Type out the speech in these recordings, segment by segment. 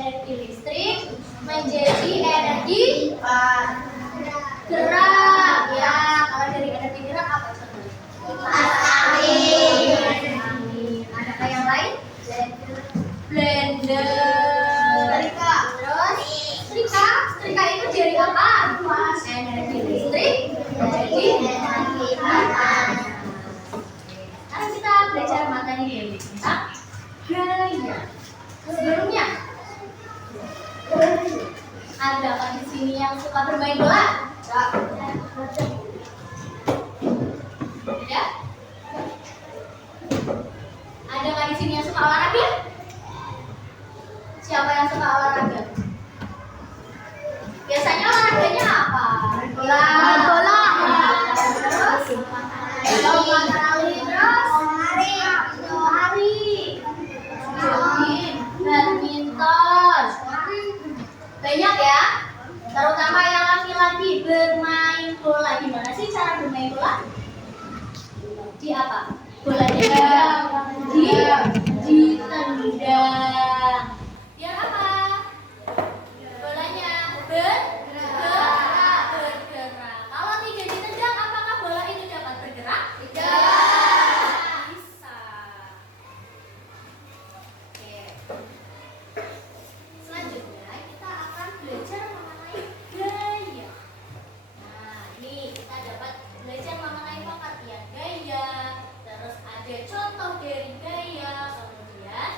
energi listrik menjadi energi gerak. Ya, kalau dari energi gerak apa contohnya? Angin. Adakah yang lain? Blender. Terus setrika itu dari apa? Energi listrik menjadi energi panas. Sekarang kita belajar materi ini tentang gaya. Sebelumnya, ada kan di sini yang suka bermain bola? Tidak? Ada kan di sini yang suka olahraga? Siapa yang suka olahraga? Biasanya olahraganya apa? Bola. Terus lari, badminton. Banyak ya, terutama yang laki-laki bermain bola. Gimana sih cara bermain bola? Di apa? Bolanya ditendang. Biar apa? Bolanya bergerak. Kalau tidak ditendang, apakah bola itu dapat bergerak? Tidak. Bisa. Oke. Selanjutnya kita akan belajar mengenai gaya. Nah, ini kita dapat belajar mengenai pengertian gaya. Terus ada contoh dari gaya. Kemudian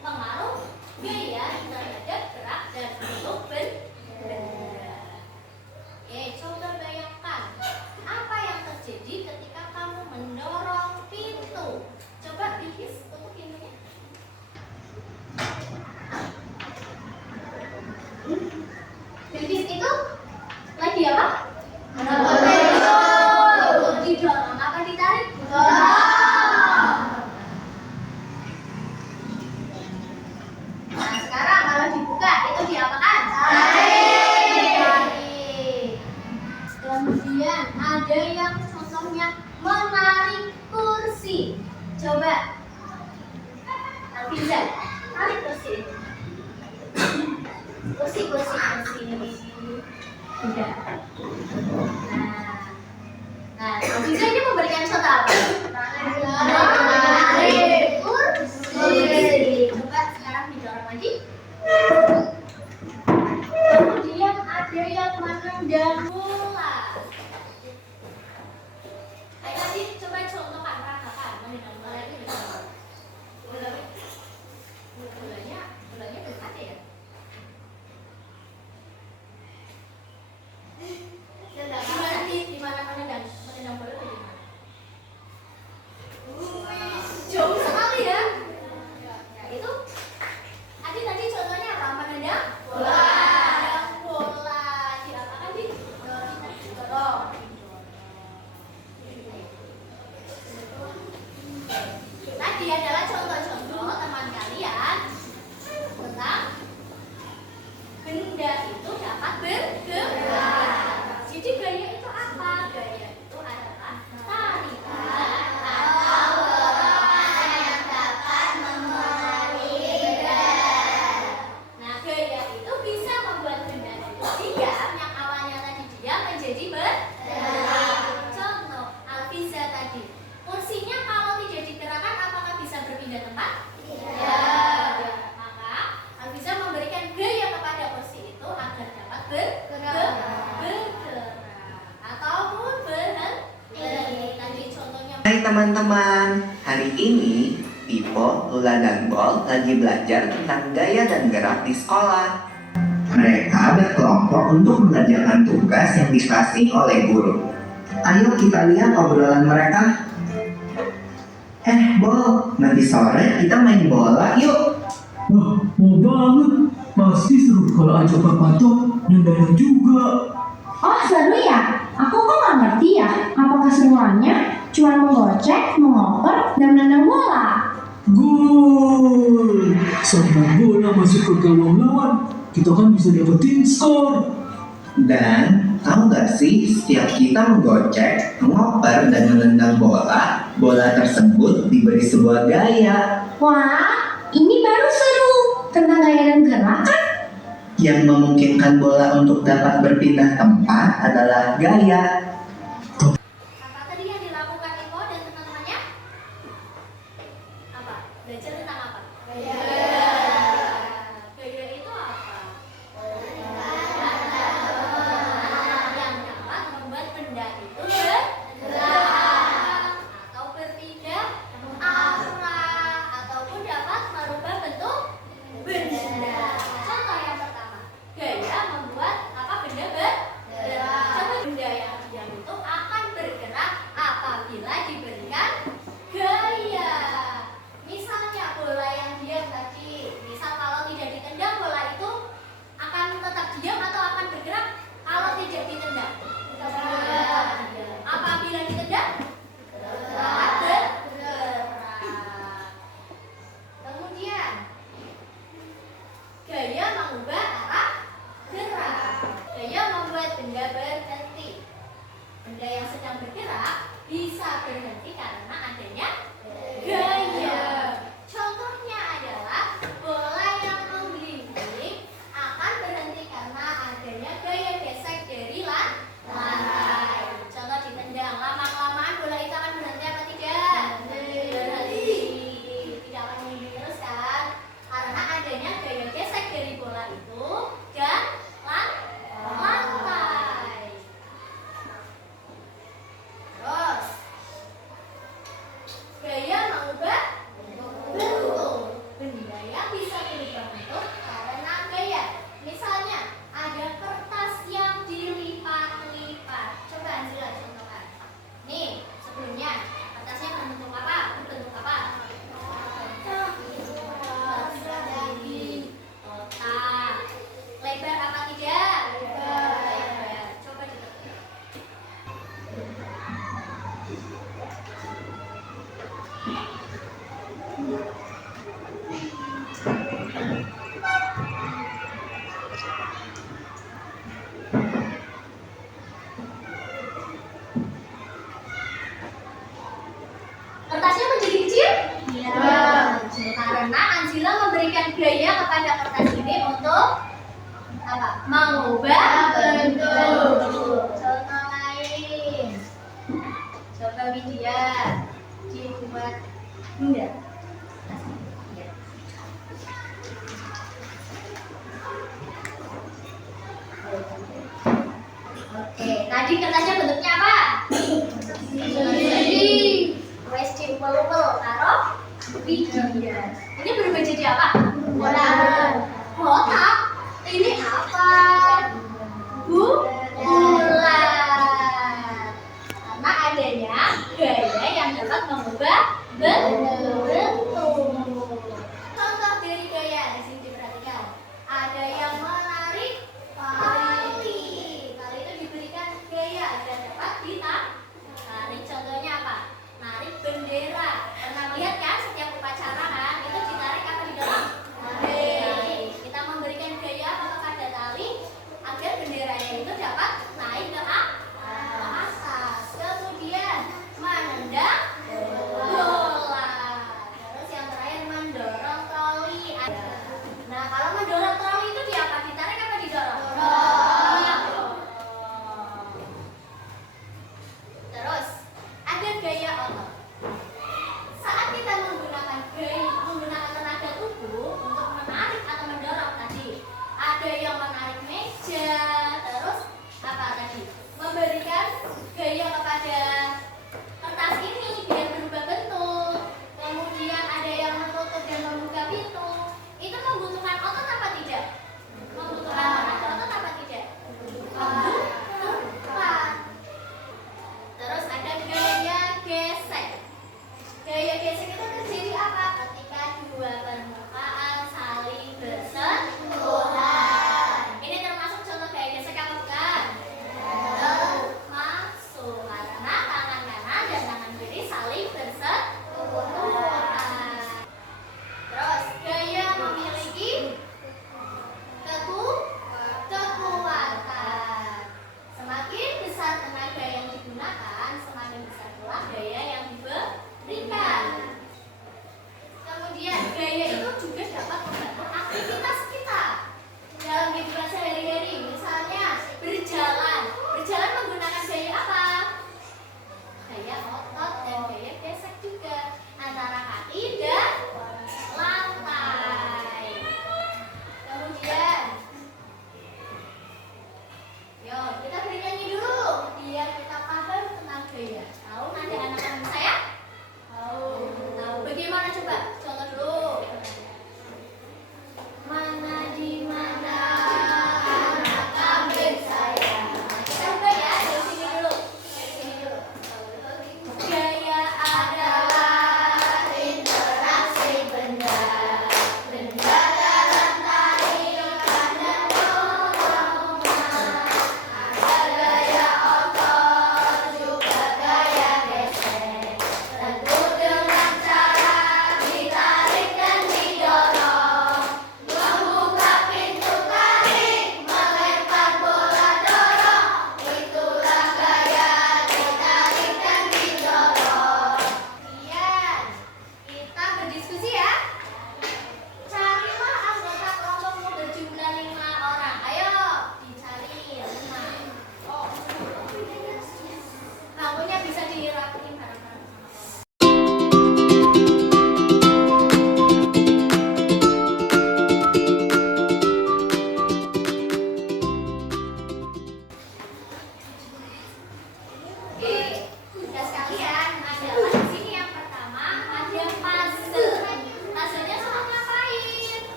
pengaruh gaya terhadap gerak dan bentuk benda. Oke, coba bayangkan apa yang terjadi ketika kamu mendorong pintu. Coba bihis untuk pintunya. Bihis itu lagi apa? Mendorong pintu. Didorong apa ditarik? Nah, sekarang kalau dibuka itu diapakan? Tarik. Kemudian ada yang contohnya menarik kursi. Coba Alfiza, tarik kursi. Kursi. Udah. Nah, Alfiza ini memberikan contoh apa? Menarik kursi. Coba sekarang didorong lagi. Kemudian ada yang menendang bola. Ayo tadi coba contohkan, peragakan menendang bola itu bagaimana? Bolanya dekat ya? Gimana menendang bola itu gimana? Jauh sekali ya. Ya, itu tadi contohnya apa? Menendang bola. Diapakan di? Dorong. Tadi adalah contoh-contoh teman kalian tentang benda itu dapat bergerak. Jadi gaya itu apa? Gaya itu adalah tarikan atau dorongan yang dapat mempengaruhi gerak. Nah, gaya itu bisa membuat benda itu diam yang awalnya tadi diam menjadi bergerak. Contoh, Alfiza tadi, kursinya kalau tidak digerakkan apakah bisa berpindah tempat? Tidak. Maka Alfiza memberikan gaya kepada kursi itu agar dapat bergerak ataupun berhenti. Tadi contohnya. Hai teman-teman, hari ini Pipo, Lula, dan Bol lagi belajar tentang gaya dan gerak di sekolah. Mereka berkelompok untuk mengerjakan tugas yang dikasih oleh guru. Ayo kita lihat obrolan mereka. Bol, nanti sore kita main bola yuk. Wah, mau banget. Pasti seru kalau ajak Papa Tok dan Dayang juga. Oh, seru ya? Aku kok nggak ngerti ya. Apakah semuanya cuma menggocek, mengoper, dan menendang bola? Gol! Saat bola masuk ke gawang lawan, kita kan bisa dapetin skor. Dan tahu gak sih, setiap kita menggocek, mengoper, dan menendang bola tersebut diberi sebuah gaya. Wah, ini baru seru. Yang memungkinkan bola untuk dapat berpindah tempat adalah gaya. Apa tadi yang dilakukan Iko dan teman-temannya? Apa? Belajar tentang apa? Gaya. Gaya itu apa? Yang dapat membuat benda itu bergerak atau berpindah arah ataupun dapat merubah bentuk benda. Contoh yang pertama, gaya membuat apa benda bergerak. Contoh benda yang diam itu akan bergerak apabila diberikan gaya. Misalnya bola yang diam tadi, misal kalau tidak ditendang bola itu akan tetap diam atau akan bergerak? Kalau tidak ditendang, apabila ditendang, akan bergerak. Kemudian gaya mengubah arah gerak. Gaya membuat benda berhenti. Benda yang sedang bergerak bisa berhenti karena adanya gaya. Contohnya adalah bola yang menggelinding akan berhenti karena adanya gaya gesek dari lantai. Contoh ditendang, lama-kelamaan bola itu akan berhenti apa tidak? Berhenti. Tidak akan menggelinding terus kan? Karena adanya gaya gesek dari bola itu dan lantai. Terus gaya mengubah bentuk. Benda yang bisa berubah bentuk karena gaya. Misalnya ada kertas yang dilipat-lipat. Coba Anjila contohkan. Nih sebelumnya kertasnya berbentuk apa? Berbentuk apa? Kotak. Lebar apa tidak? Lebar. Coba ditebak. Kertasnya menjadi kecil? Iya. Karena Anjila memberikan gaya kepada kertas ini untuk apa? Mengubah bentuk. Contoh lain. Coba Widya dibuat bunda. Oke, tadi kertasnya bentuknya apa? Jadi wes diupel-upel taruh Widya. Ini berubah jadi apa? Bola. Kotak. Ini apa? Bulat. Karena adanya gaya yang dapat mengubah bentuk.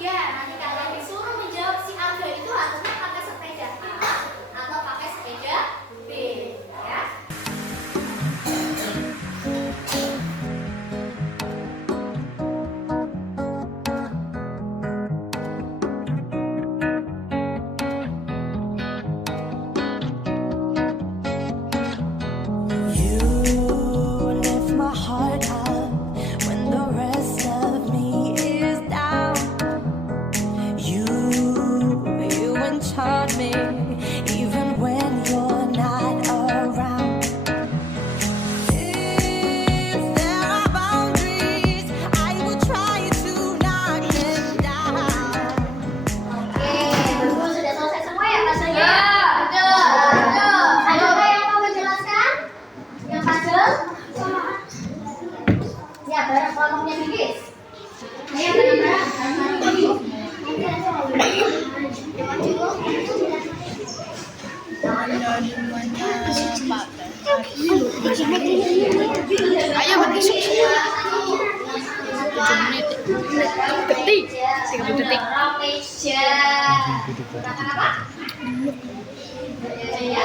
ketiga, nanti kalian disuruh menjawab si Angga itu harusnya pakai sepeda A atau pakai sepeda B, ya. You lift my heart up when the rest of me is down. You enchant me even when you're not around. If there are boundaries, I will try to knock them down. Oke, Ibu sudah selesai semua ya puzzle-nya? Betul. Ada nggak yang mau menjelaskan? Yang puzzle? Ya, bareng kelompoknya Bibis. Ayo bareng-bareng. Ayo berkisuk. 7 menit. 30 detik. Meja. Gunakan apa? Ya, jadi ya.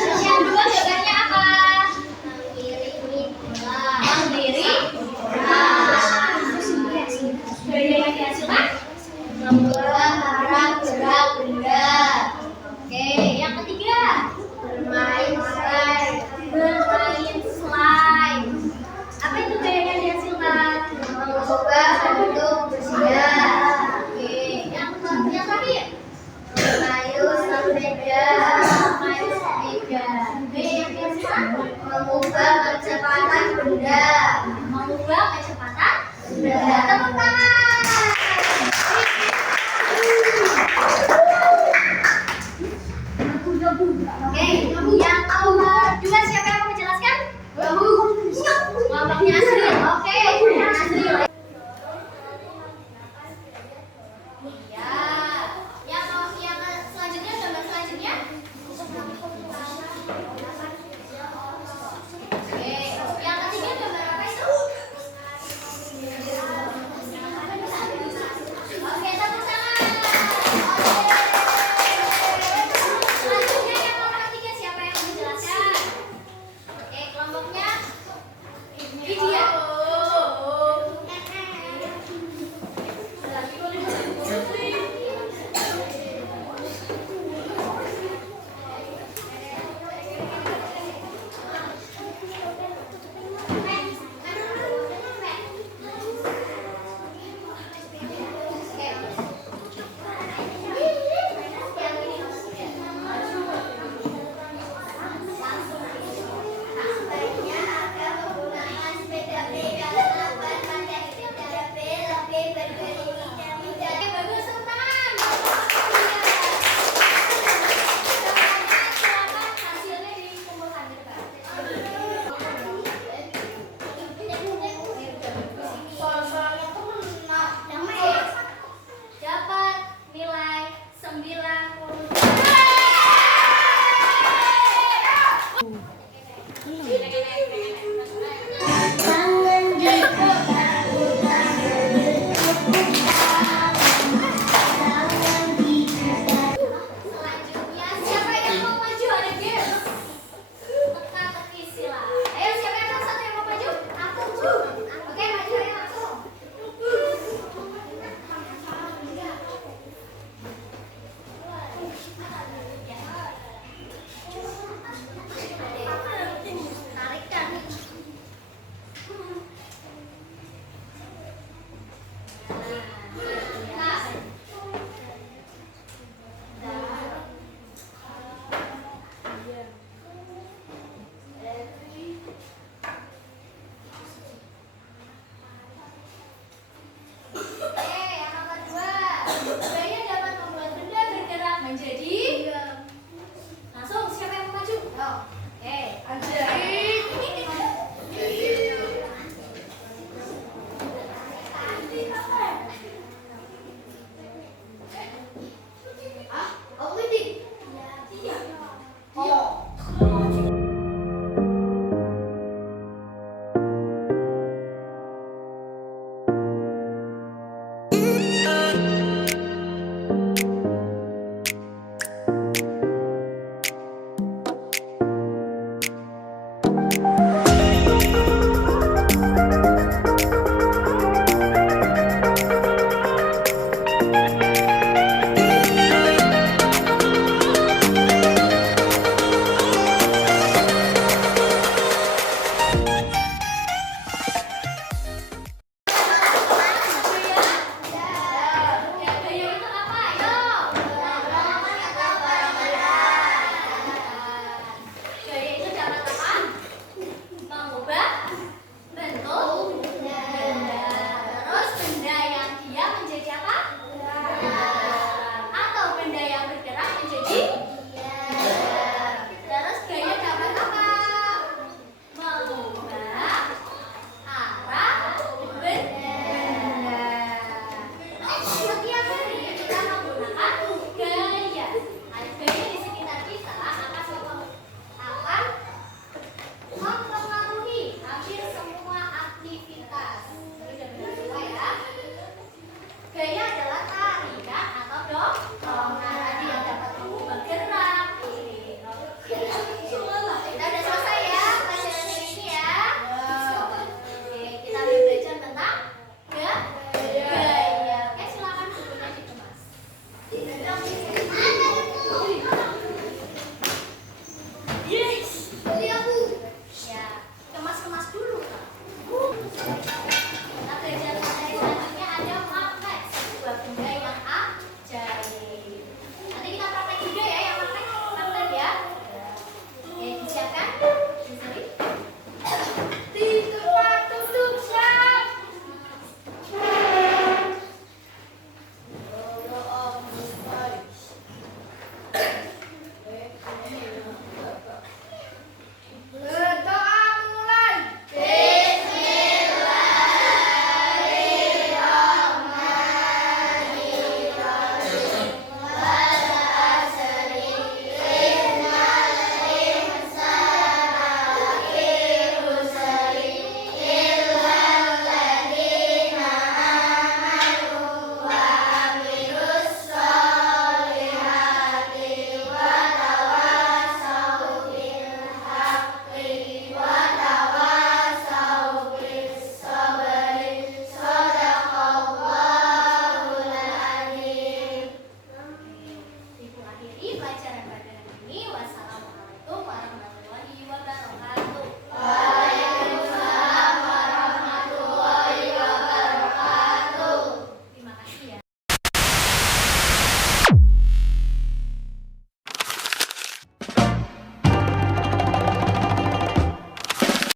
Terus yang kedua jawabannya apa? Mandiri. Gaya yang dihasilkan? Membuat gerak benda.